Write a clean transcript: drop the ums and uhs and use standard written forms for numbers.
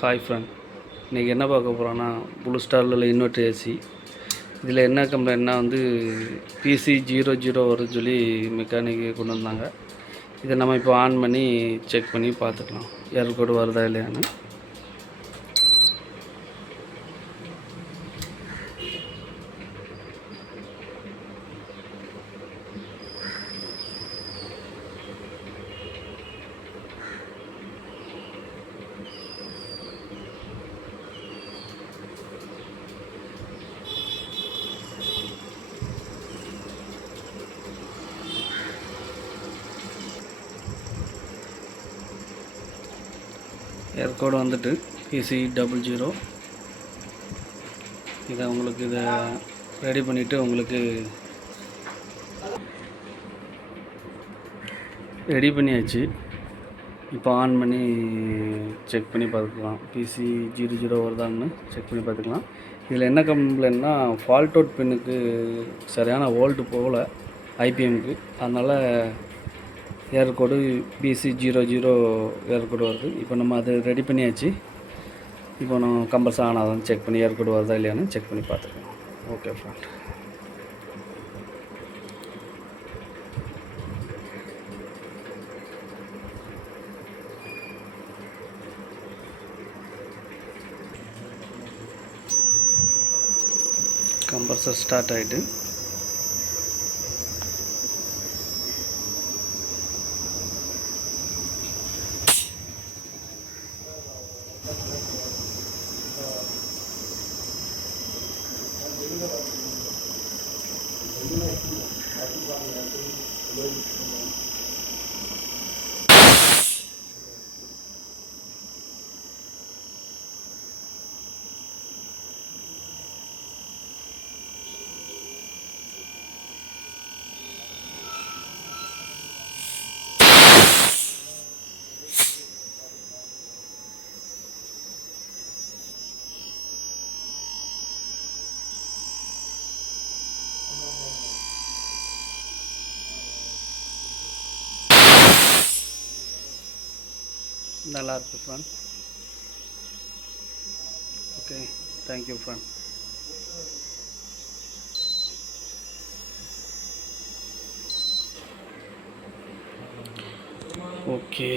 Hi friend, இன்றைக்கி என்ன பார்க்க போகிறோன்னா ப்ளூ ஸ்டாரில் இன்வெர்டர் ஏசி. இதில் என்ன கம்ப்ளைண்ட்னா PC00 வரும்னு சொல்லி மெக்கானிக்கு கொண்டு வந்தாங்க. இதை நம்ம இப்போ ஆன் பண்ணி செக் பண்ணி பார்த்துக்கலாம் எரர் கோடு வருதா இல்லையான்னு. எரர் கோடு வந்துட்டு PC00. இதை உங்களுக்கு ரெடி பண்ணிவிட்டு உங்களுக்கு ரெடி பண்ணியாச்சு. இப்போ ஆன் பண்ணி செக் பண்ணி பார்த்துக்கலாம் PC00 வருதான்னு செக் பண்ணி பார்த்துக்கலாம். இதில் என்ன கம்ப்ளைண்ட்னா ஃபால்ட் அவுட் பின்னுக்கு சரியான வோல்ட்டு போகல IPMக்கு, அதனால் எரர் கோடு PC00 எரர் கோடு வருது. இப்போ நம்ம அதை ரெடி பண்ணியாச்சு. இப்போ நம்ம கம்பல்சரி ஆனாதான் செக் பண்ணி எரர் கோடு வருதா இல்லையான்னு செக் பண்ணி பார்த்துக்கலாம். Okay friend. கம்ப்ரஸர் ஸ்டார்ட் ஆகிட்டு நல்லா இருக்கு friend. Okay, thank you friend. Okay.